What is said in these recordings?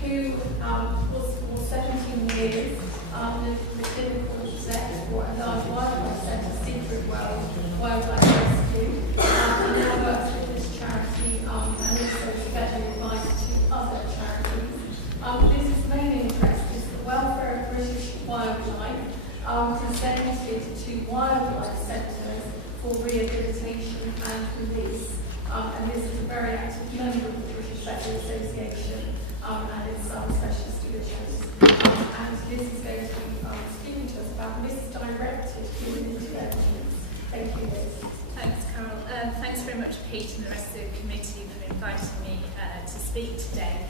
who was for 17 years the clinical exec for a large wildlife centre, Secret Wildlife Rescue, and now works with this charity and also special advice to other charities. Liz's main interest is the welfare of British wildlife, presented to wildlife centres for rehabilitation and release. And this is a very active member of the British Veterinary Association and its special stewardship. And Liz is going to be speaking to us about misdirected human interventions. Thank you, Liz. Thanks, Carol. Thanks very much, Pete, and the rest of the committee for inviting me to speak today.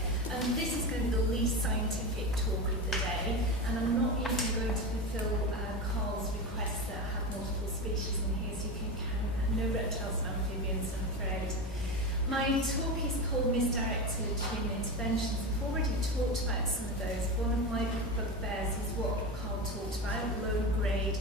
This is going to be the least scientific talk of the day, and I'm not even going to fulfil Carl's request that I have multiple species in here, so you can no reptiles and amphibians, I'm afraid. My talk is called Misdirected Human Interventions. I've already talked about some of those. One of my bugbears is what Carl talked about, low-grade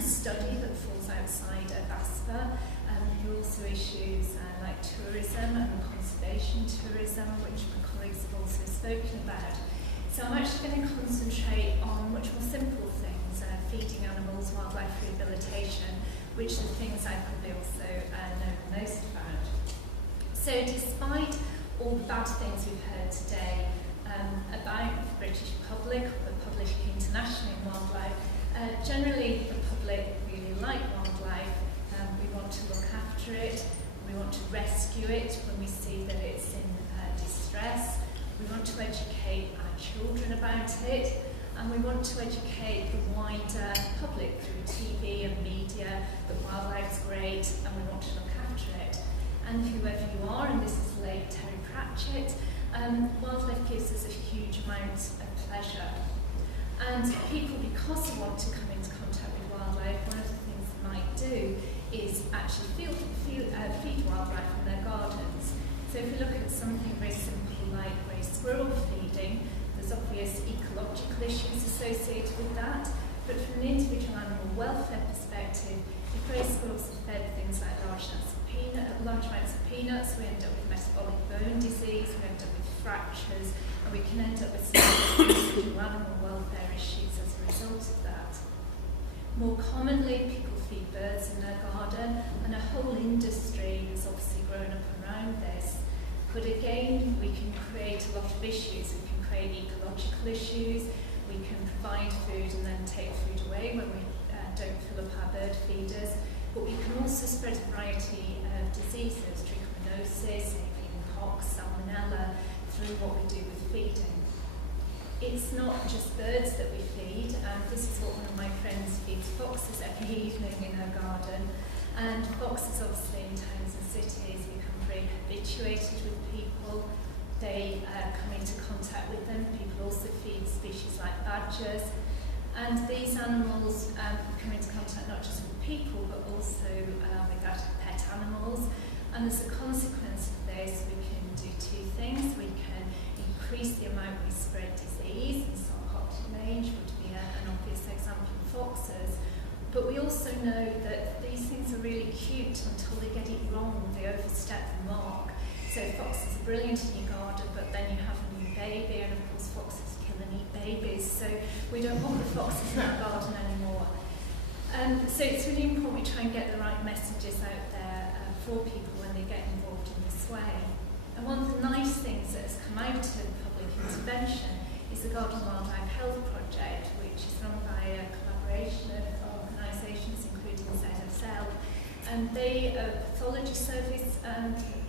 study that falls outside of ASPA. There are also issues like tourism and conservation tourism, which my colleagues have also spoken about. So I'm actually going to concentrate on much more simple things, feeding animals, wildlife rehabilitation, which are the things I probably also know the most about. So despite all the bad things we've heard today about the British public, or the public internationally in wildlife, generally the public really like wildlife. We want to look after it, we want to rescue it when we see that it's in distress, we want to educate our children about it, and we want to educate the wider public through TV and media that wildlife's great and we want to look after it. And whoever you are, and this is late Terry Pratchett, wildlife gives us a huge amount of pleasure. And people, because they want to come into contact with wildlife, one of the things they might do is actually feed wildlife in their gardens. So if we look at something very simple like grey squirrel feeding, there's obvious ecological issues associated with that, but from an individual animal welfare perspective, if grey squirrels are fed things like large amounts of peanuts, we end up with metabolic bone disease, we end up with fractures, and we can end up with some individual animal welfare issues as a result of that. More commonly, people feed birds in their garden, and a whole industry has obviously grown up around this. But again, we can create a lot of issues. We can create ecological issues, we can provide food and then take food away when we don't fill up our bird feeders, but we can also spread a variety of diseases, trichomoniasis, avian pox, salmonella, through what we do with feeding. It's not just birds that we feed, and this is what one of my friends feeds foxes every evening in her garden, and foxes obviously in towns and cities become very habituated with people. They come into contact with them. People also feed species like badgers. And these animals come into contact not just with people, but also with our pet animals. And as a consequence of this, we can do two things. We can increase the amount we spread disease, and Sarcoptic mange would be an obvious example of foxes. But we also know that these things are really cute until they get it wrong, they overstep the mark. So foxes are brilliant in your garden, but then you have a new baby, and of course foxes kill and eat babies, so we don't want the foxes in our garden anymore. So it's really important we try and get the right messages out there for people when they get involved in this way. And one of the nice things that has come out of public intervention is the Garden Wildlife Health Project, which is run by a collaboration of organisations including ZSL. And they are a pathology service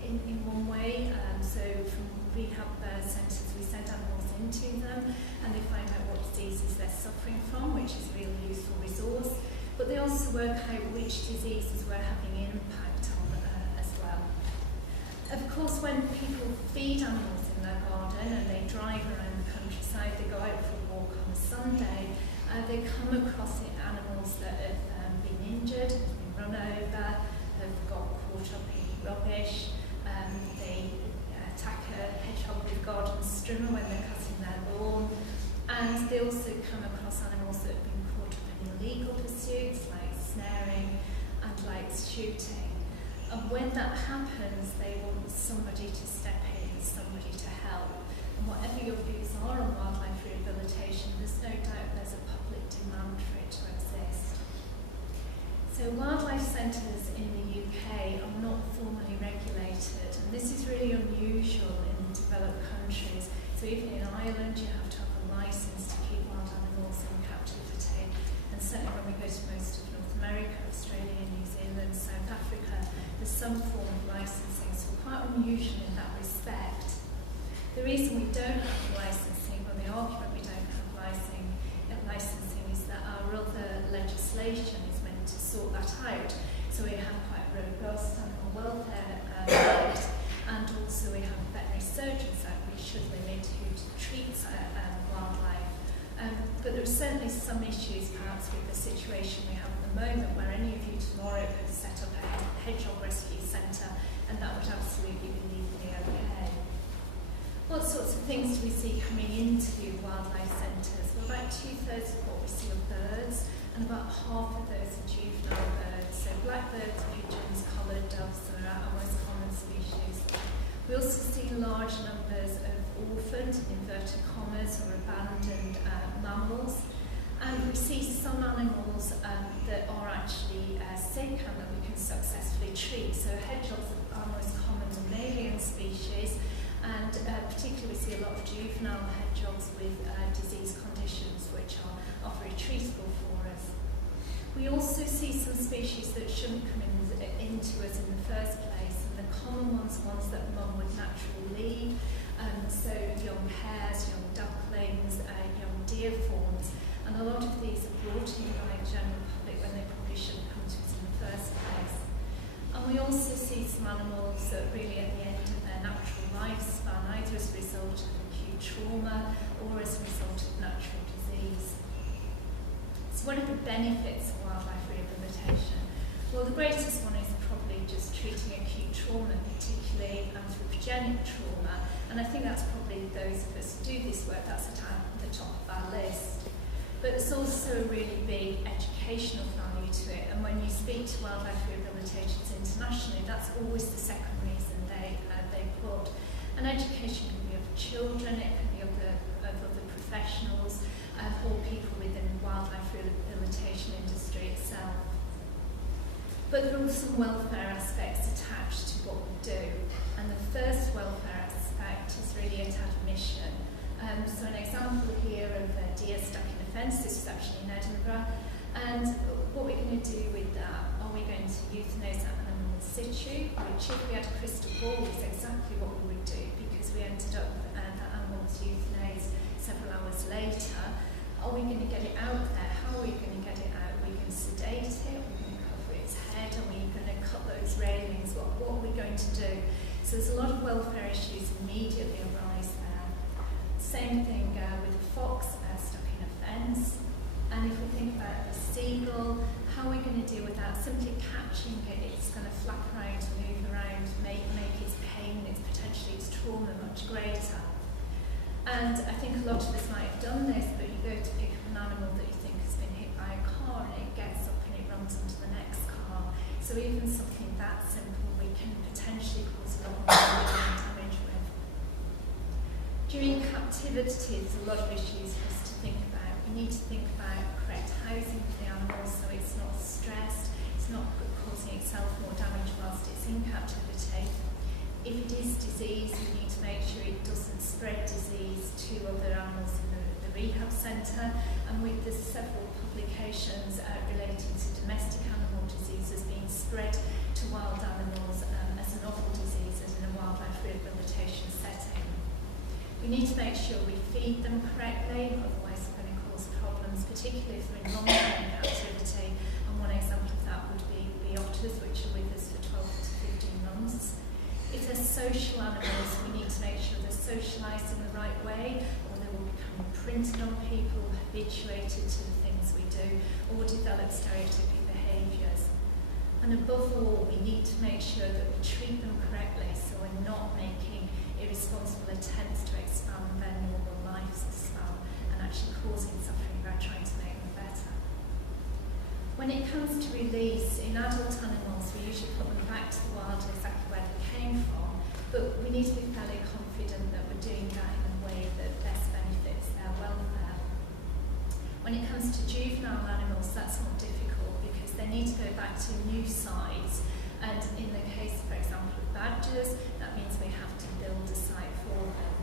in one way, so from rehab centres we send animals into them and they find out what diseases they're suffering from, which is a really useful resource, but they also work out which diseases we're having an impact on as well. Of course, when people feed animals in their garden and they drive around the countryside, they go out for a walk on a Sunday, they come across animals that have been injured, have been run over, have got caught up in rubbish. They attack a hedgehog with garden strimmer when they're cutting their lawn, and they also come across animals that have been caught up in illegal pursuits like snaring and like shooting. And when that happens, they want somebody to step in, somebody to help. And whatever your views are on wildlife rehabilitation, there's no doubt there's a public demand for it to exist. So wildlife centres in the UK are not formally regulated, and this is really unusual in developed countries. So even in Ireland, you have to have a licence to keep wild animals in captivity, and certainly when we go to most of North America, Australia, New Zealand, South Africa, there's some form of licensing, so we're quite unusual in that respect. The reason we don't have licensing, or the argument we don't have licensing, is that our other legislation is meant to sort that out. So we have quite a robust animal welfare act, and also we have a veterinary surgeons act, which should limit who treats wildlife. But there are certainly some issues perhaps with the situation we have at the moment, where any of you tomorrow could set up a hedgehog rescue centre, and that would absolutely be legally okay. What sorts of things do we see coming into wildlife centres? Well, about 2/3 of what we see are birds, and about half of those are juvenile birds. So blackbirds, pigeons, collared doves are our most common species. We also see large numbers of orphaned, in inverted commas, or abandoned mammals. And we see some animals that are actually sick and that we can successfully treat. So hedgehogs are our most common mammalian species, and particularly we see a lot of juvenile hedgehogs with disease conditions which are very treatable for us. We also see some species that shouldn't come into us in the first place, and the common ones are ones that mum would naturally leave, so young hares, young ducklings, young deer fawns, and a lot of these are brought in by the general public when they probably shouldn't come to us in the first place. And we also see some animals that are really at the end of their natural lifespan, either as a result of acute trauma or as a result of natural disease. So what are the benefits of wildlife rehabilitation? Well, the greatest one is probably just treating acute trauma, particularly anthropogenic trauma, and I think that's probably those of us who do this work, that's at the top of our list. But there's also a really big educational value to it, and when you speak to wildlife rehabilitators internationally, that's always the second reason they put. And education can be of children, it can be of other professionals, or people within the wildlife rehabilitation industry itself. But there are some welfare aspects attached to what we do, and the first welfare aspect is really at admission. So an example here of a deer stuck in a fence, this is actually in Edinburgh, and what we're going to do with that, are we going to euthanize that animal in situ, which if we had a crystal ball is exactly what we would do, because we ended up that animal was euthanized several hours later. Are we going to get it out there? How are we going to get it out? Are we going to sedate it? Are we going to cover its head? Are we going to cut those railings? What are we going to do? So there's a lot of welfare issues immediately arise there. Same thing with a fox stuck in a fence. And if we think about a seagull, how are we going to deal with that? Simply catching it, it's going to flap around, move around, make its pain, potentially its trauma much greater. And I think a lot of us might have done this, but you go to pick up an animal that you think has been hit by a car, and it gets up and it runs onto the next car. So even something that simple, we can potentially cause a lot more damage with. During captivity, there's a lot of issues for us to think about. We need to think about correct housing for the animal so it's not stressed, it's not causing itself more damage whilst it's in captivity. If it is disease, we need to make sure it doesn't spread disease to other animals in the rehab centre. And there's several publications relating to domestic animal diseases being spread to wild animals as novel diseases in a wildlife rehabilitation setting. We need to make sure we feed them correctly, otherwise they're going to cause problems, particularly if they're in long-term captivity. And one example of that would be otters, which are with us for 12 to 15 months. If they're social animals, we need to make sure they're socialised in the right way, or they will become imprinted on people, habituated to the things we do, or develop stereotypic behaviours. And above all, we need to make sure that we treat them correctly, so we're not making irresponsible attempts to expand their normal lifespan and actually causing suffering by trying to make them better. When it comes to release, in adult animals, we usually put them back to the wild exactly where they came from, but we need to be fairly confident that we're doing that in a way comes to juvenile animals, that's more difficult because they need to go back to new sites. And in the case, for example, of badgers, that means we have to build a site for them.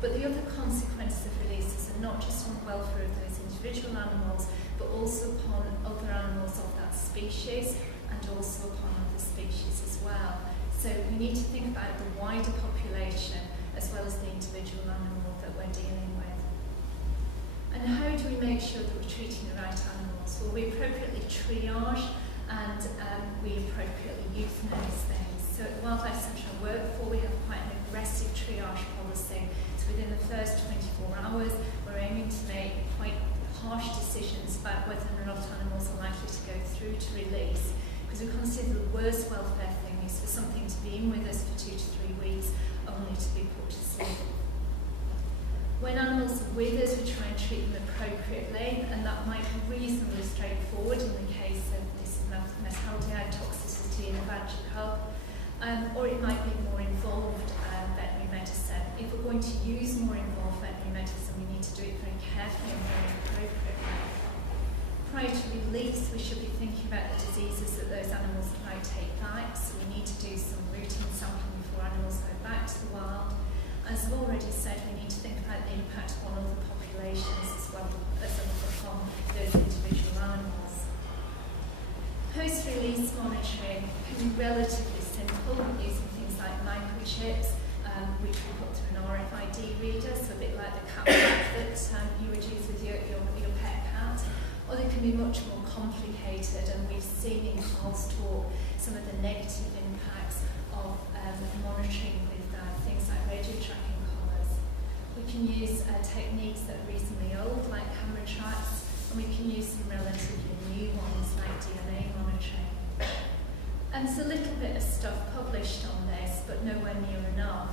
But the other consequences of releases are not just on the welfare of those individual animals, but also upon other animals of that species and also upon other species as well. So we need to think about the wider population as well as the individual animal that we're dealing with. And how do we make sure that we're treating the right animals? Well, we appropriately triage and we appropriately euthanize things. So at the Wildlife Centre I work for, we have quite an aggressive triage policy. So within the first 24 hours, we're aiming to make quite harsh decisions about whether or not animals are likely to go through to release, because we consider the worst welfare thing is for something to be in with us for 2 to 3 weeks, only to be put to sleep. When animals are with us, we try and treat them appropriately, and that might be reasonably straightforward in the case of this methaldehyde toxicity in a badger cub, or it might be more involved veterinary medicine. If we're going to use more involved veterinary medicine, we need to do it very carefully and very appropriately. Prior to release, we should be thinking about the diseases that those animals might take back, so we need to do some routine sampling before animals go back to the wild. As I've already said, we need to think about the impact on other populations as well as upon those individual animals. Post-release monitoring can be relatively simple using things like microchips, which we put through an RFID reader, so a bit like the cat that you would use with your pet cat. Or they can be much more complicated, and we've seen in Carl's talk some of the negative impacts of monitoring with things like radio tracking collars. We can use techniques that are reasonably old, like camera traps, and we can use some relatively new ones like DNA monitoring. And there's a little bit of stuff published on this, but nowhere near enough.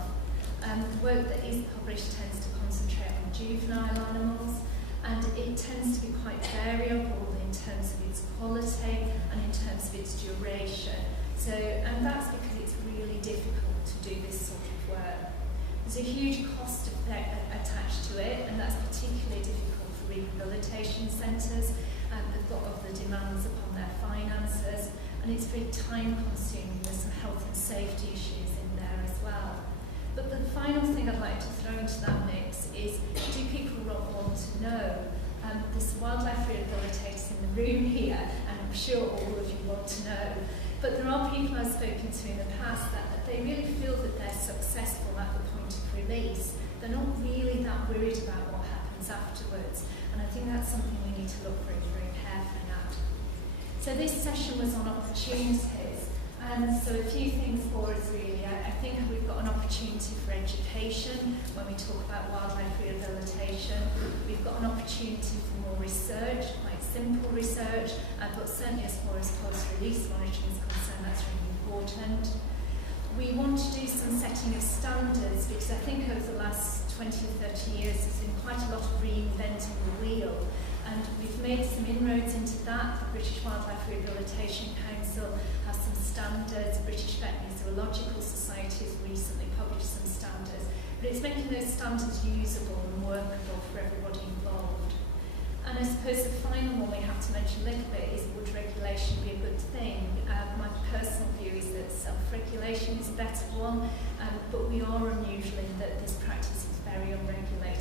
The work that is published tends to concentrate on juvenile animals, and it tends to be quite variable in terms of its quality and in terms of its duration. So, and that's because it's really difficult to do this sort of work. There's a huge cost attached to it, and that's particularly difficult for rehabilitation centres. They've got other demands upon their finances, and it's very time consuming. There's some health and safety issues in there as well. But the final thing I'd like to throw into that mix is, do people want to know? There's wildlife rehabilitators in the room here, and I'm sure all of you want to know. But there are people I've spoken to in the past that they really feel that they're successful at the point of release. They're not really that worried about what happens afterwards, and I think that's something we need to look very, very carefully at. So this session was on opportunities. So a few things for us really. I think we've got an opportunity for education when we talk about wildlife rehabilitation. We've got an opportunity for more research, quite simple research, but certainly as far as post-release monitoring is concerned, that's really important. We want to do some setting of standards, because I think over the last 20 or 30 years there's been quite a lot of reinventing the wheel, and we've made some inroads into that. The British Wildlife Rehabilitation Council has some standards. British Veterinary Zoological Society has recently published some standards, but it's making those standards usable and workable for everybody involved. And I suppose the final one we have to mention a little bit is, would regulation be a good thing? My personal view is that self-regulation is a better one, but we are unusual in that this practice is very unregulated.